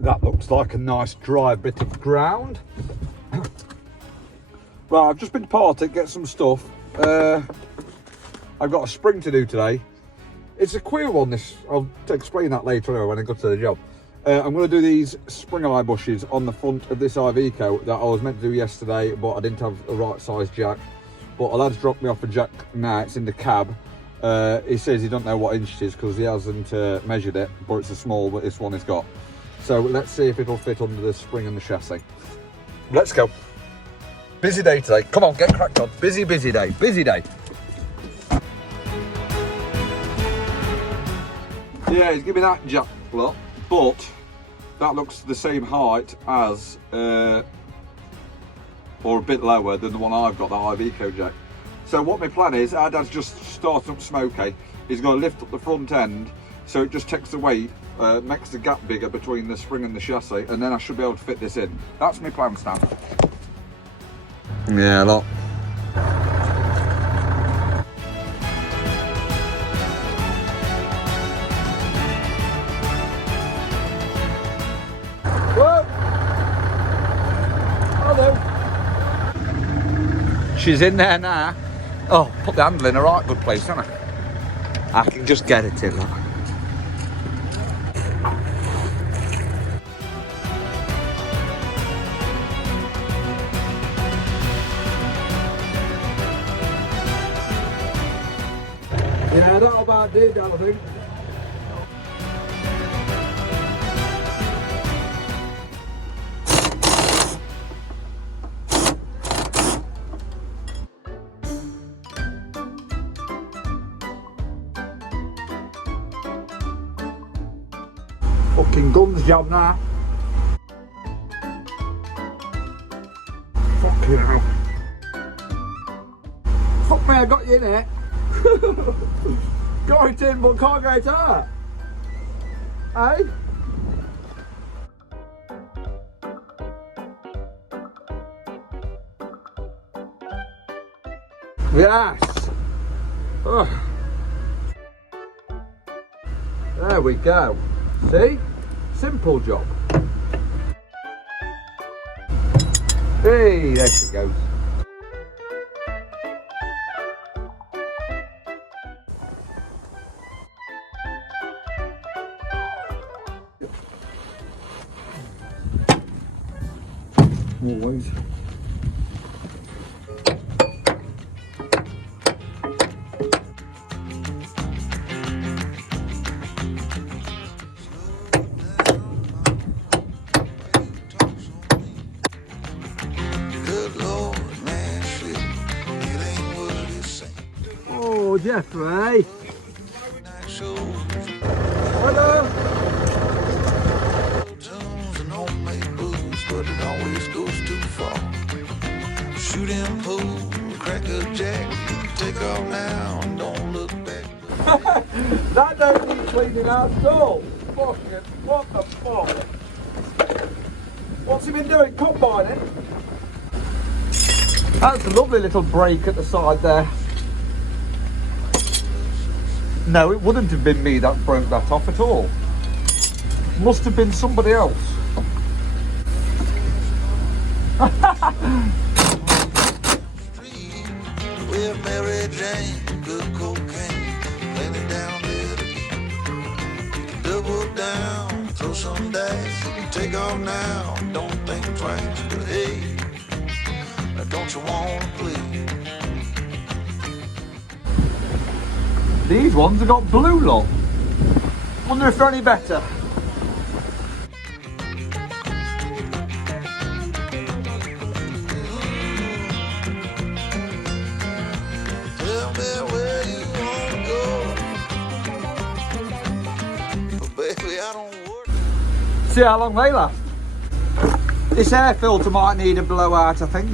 That looks like a nice dry bit of ground. Right, I've just been to party, get some stuff. I've got a spring to do today. It's a queer one, this. I'll explain that later anyway when I go to the job. I'm going to do these spring eye bushes on the front of this IV coat that I was meant to do yesterday, but I didn't have a right size jack. But a lad's dropped me off a jack now, it's in the cab. He says he don't know what inch it is because he hasn't measured it, but it's a small, but this one he's got. So let's see if it'll fit under the spring and the chassis. Let's go. Busy day today. Come on, get cracked on. Busy day. Busy day. Yeah, he's giving me that jack lot, but that looks the same height as, or a bit lower than the one I've got, the IV coat jack. So what my plan is, our dad's just starting up Smokey. He's going to lift up the front end, so it just takes the weight, makes the gap bigger between the spring and the chassis, and then I should be able to fit this in. That's my plan, Stan. Yeah, look. Whoa! Hello. She's in there now. Oh, put the handle in a right good place, haven't I? I can just get it in, look. Yeah, that'll about do that, I think. Fucking guns job now. Fucking hell. Fuck me, I got you in it. Got it in, but can't get it out. Hey? Yes. Oh. There we go. See? Simple job. Hey, there she goes. Always. Oh, Jeffrey. Hello. But it always goes too far. Shoot him, pool, crack a jack, take off now, and don't look back. That don't need cleaning out at all. Fucking, what the fuck? What's he been doing? Combining? That's a lovely little break at the side there. No, it wouldn't have been me that broke that off at all. Must have been somebody else. With Mary Jane, good cocaine, laying it down there. Double down, throw some dice, you can take off now, don't think twice, but hey, don't you want to play? These ones have got blue look. Wonder if they're any better. See how long they last. This air filter might need a blowout, I think.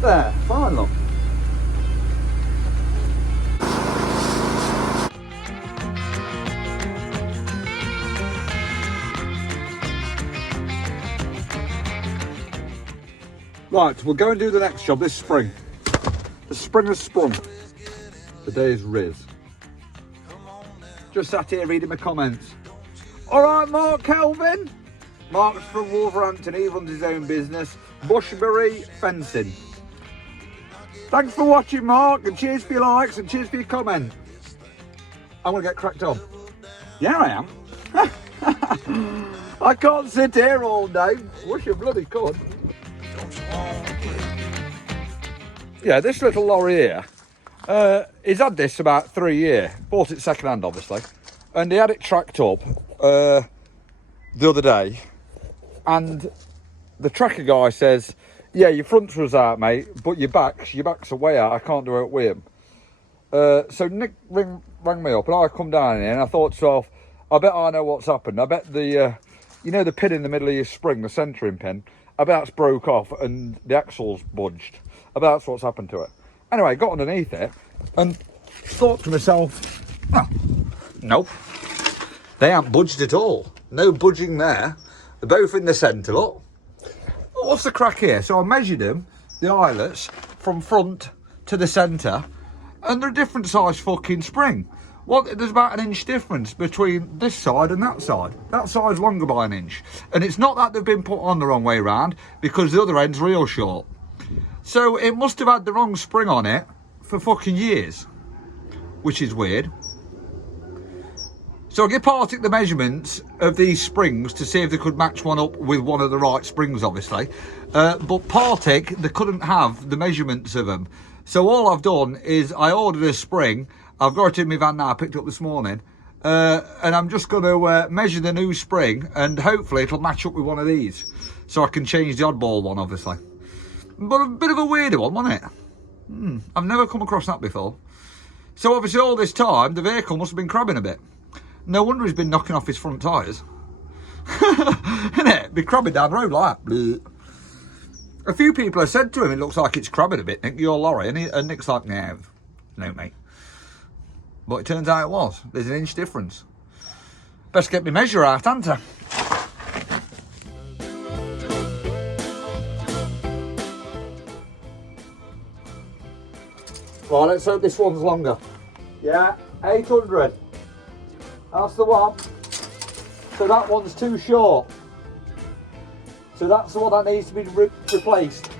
There, fine look. Right, we'll go and do the next job this spring. The spring has sprung. The day is Riz. Just sat here reading my comments. All right, Mark Kelvin. Mark's from Wolverhampton. He runs his own business, Bushbury Fencing. Thanks for watching, Mark, and cheers for your likes and cheers for your comment. I'm going to get cracked on. Yeah, I am. I can't sit here all day. Wish you bloody could. Yeah, this little lorry here, he's had this about 3 years. Bought it second hand, obviously. And he had it tracked up the other day. And the tracker guy says, yeah, your fronts was out, mate, but your back's away out. I can't do it with him. So Nick rang me up and I come down here and I thought to myself, I bet I know what's happened. I bet the, you know, the pin in the middle of your spring, the centering pin, I bet it's broke off and the axle's budged. I bet that's what's happened to it. Anyway, got underneath it and thought to myself, oh, nope, they aren't budged at all. No budging there. They're both in the centre, look. What's the crack here? So I measured them, the eyelets, from front to the centre, and they're a different size fucking spring. There's about an inch difference between this side and that side. That side's longer by an inch. And it's not that they've been put on the wrong way round, because the other end's real short. So it must have had the wrong spring on it for fucking years, which is weird. So I gave Partick the measurements of these springs to see if they could match one up with one of the right springs, obviously. But Partick, they couldn't have the measurements of them. So all I've done is I ordered a spring. I've got it in my van now, I picked it up this morning. And I'm just going to measure the new spring and hopefully it'll match up with one of these. So I can change the oddball one, obviously. But a bit of a weirder one, wasn't it? I've never come across that before. So obviously all this time, the vehicle must have been crabbing a bit. No wonder he's been knocking off his front tyres. Isn't it? Be crabbing down the road like that. Bleh. A few people have said to him, it looks like it's crabbing a bit, Nick, your lorry. And Nick's like, no, mate. But it turns out it was. There's an inch difference. Best get my measure out, hadn't I? Well, let's hope this one's longer. Yeah, 800. That's the one. So that one's too short. So that's the one that needs to be replaced.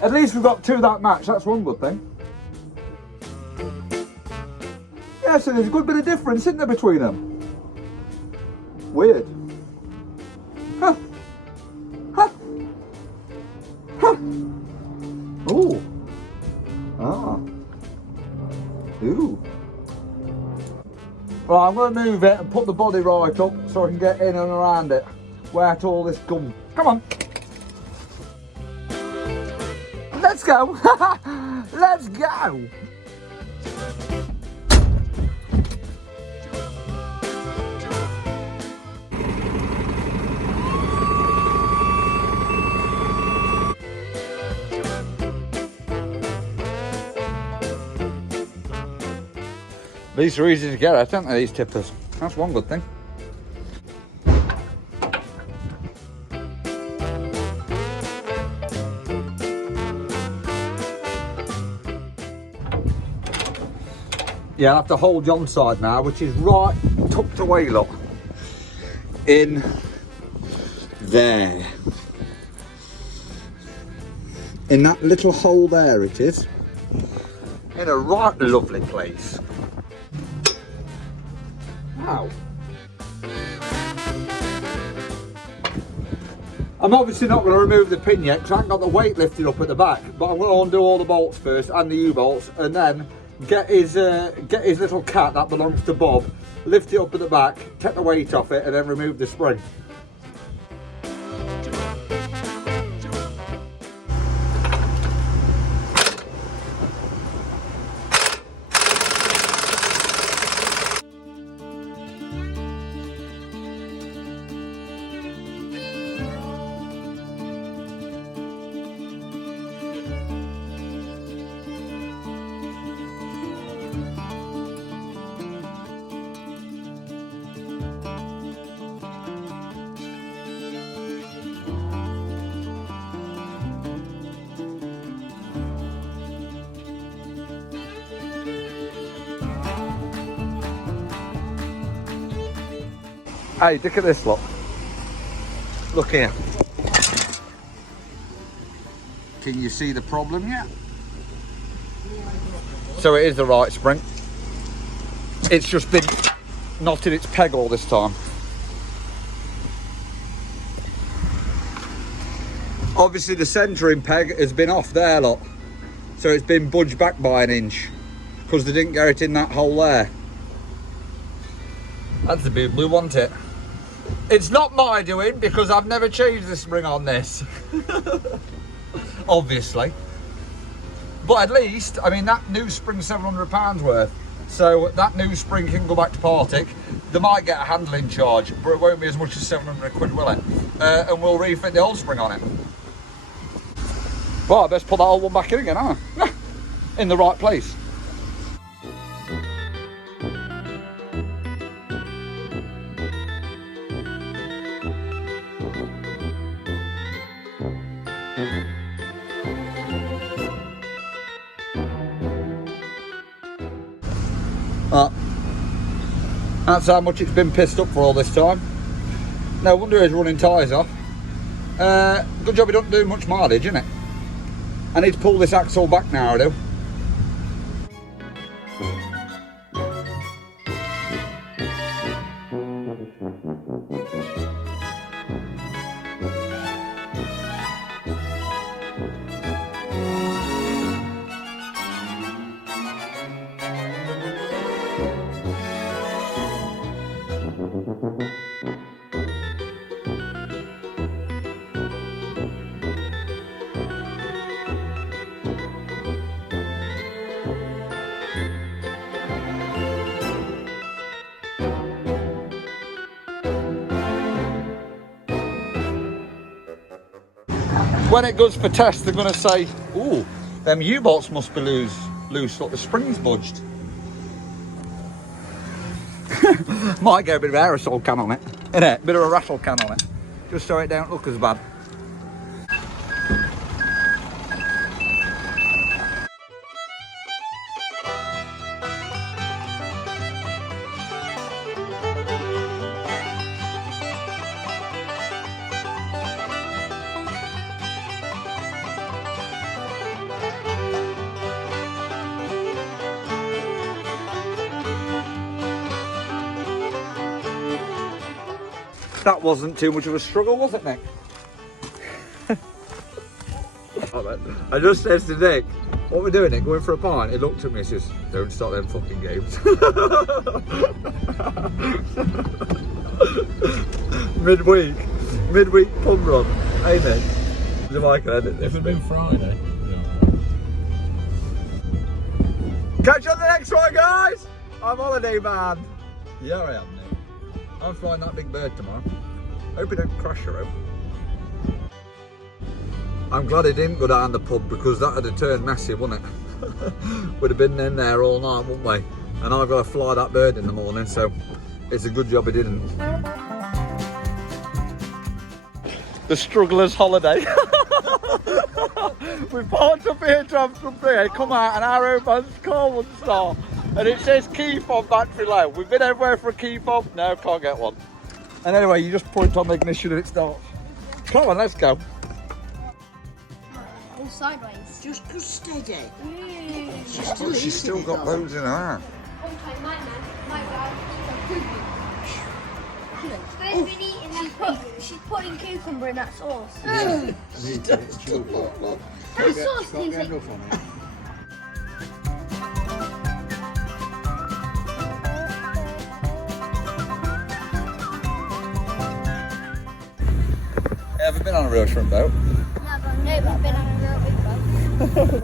At least we've got two that match. That's one good thing. Yeah, so there's a good bit of difference, isn't there, between them? Weird. Huh. Huh. Huh. Ooh. Ah. Ooh. Right, I'm going to move it and put the body right up so I can get in and around it without all this gum. Come on. Let's go. Let's go. These are easy to get at, aren't they, these tippers? That's one good thing. Yeah, I have to hold the on side now, which is right tucked away, look. In there. In that little hole there it is. In a right lovely place. Wow. I'm obviously not going to remove the pin yet because I haven't got the weight lifted up at the back, but I'm going to undo all the bolts first and the U-bolts and then get his little cat that belongs to Bob, lift it up at the back, take the weight off it and then remove the spring. Hey, look at this, look. Look here. Can you see the problem yet? So it is the right spring. It's just been not in its peg all this time. Obviously the centering peg has been off there, look. So it's been budged back by an inch because they didn't get it in that hole there. That's the big blue, wasn't it? It's not my doing because I've never changed the spring on this. Obviously. But at least, I mean, that new spring's £700 worth. So that new spring can go back to Partick. They might get a handling charge, but it won't be as much as 700 quid, will it? And we'll refit the old spring on it. Well, I best put that old one back in again, huh? In the right place. That's how much it's been pissed up for all this time. No wonder he's running tyres off. Good job he doesn't do much mileage, innit? I need to pull this axle back now, I do. When it goes for test, they're going to say, ooh, them U-bolts must be loose, look, the spring's budged. Might get a bit of aerosol can on it, innit? Bit of a rattle can on it, just so it don't look as bad. That wasn't too much of a struggle, was it, Nick? I just said to Nick, what we're doing, Nick, going for a pint? He looked at me and says, don't start them fucking games. midweek pub run. Hey, Nick. If I can edit this. If it had been Friday. Catch you on the next one, guys! I'm holiday man. Yeah, I am, Nick. I'm flying that big bird tomorrow. Hope he don't crash her out. I'm glad he didn't go down the pub because that would have turned messy, wouldn't it? We'd have been in there all night, wouldn't we? And I've got to fly that bird in the morning, so it's a good job he didn't. The struggler's holiday. We parked up here to have some beer, come out and our own man's car wouldn't start. And it says key fob battery low. We've been everywhere for a key fob, no, can't get one. And anyway, you just point on the ignition and it starts. Come on, let's go. All sideways. Just go steady. She's still got loads in her. Okay, my bad. She's been eating that. She's putting cucumber in that sauce. That sauce tastes like... Ever been on a real shrimp boat? Never, but been on a real big boat.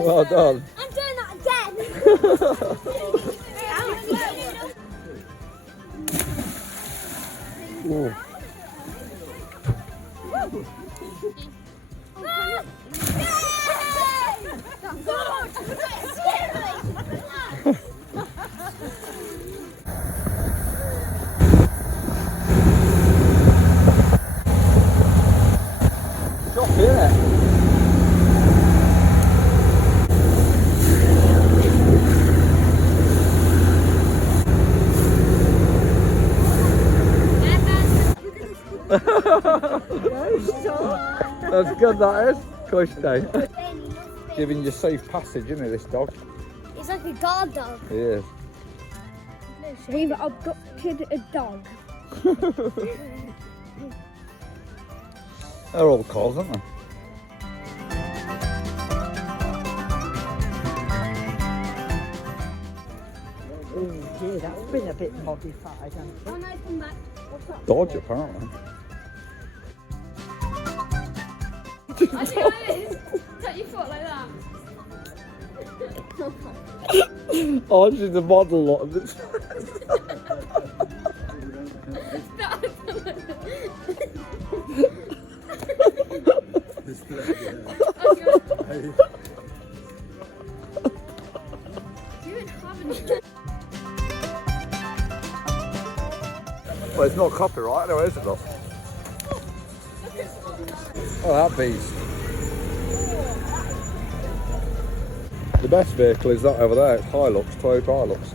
Well done. I'm doing that again. Ooh. Drop in it. That's good, that is. Gosh, Dave. Giving you safe passage, isn't it, this dog? It's like a guard dog. He is. We've adopted a dog. They're all calls, aren't they? Oh dear, that's been a bit modified, hasn't it? Oh no, come back. What's up? Dodge, apparently. I see what it is. Touch your foot like that. Oh, she's the model lot of this. Well, it's not copyright anyway, is it, though? Oh, that beast. The best vehicle is that over there. It's Hilux, Toyota Hilux.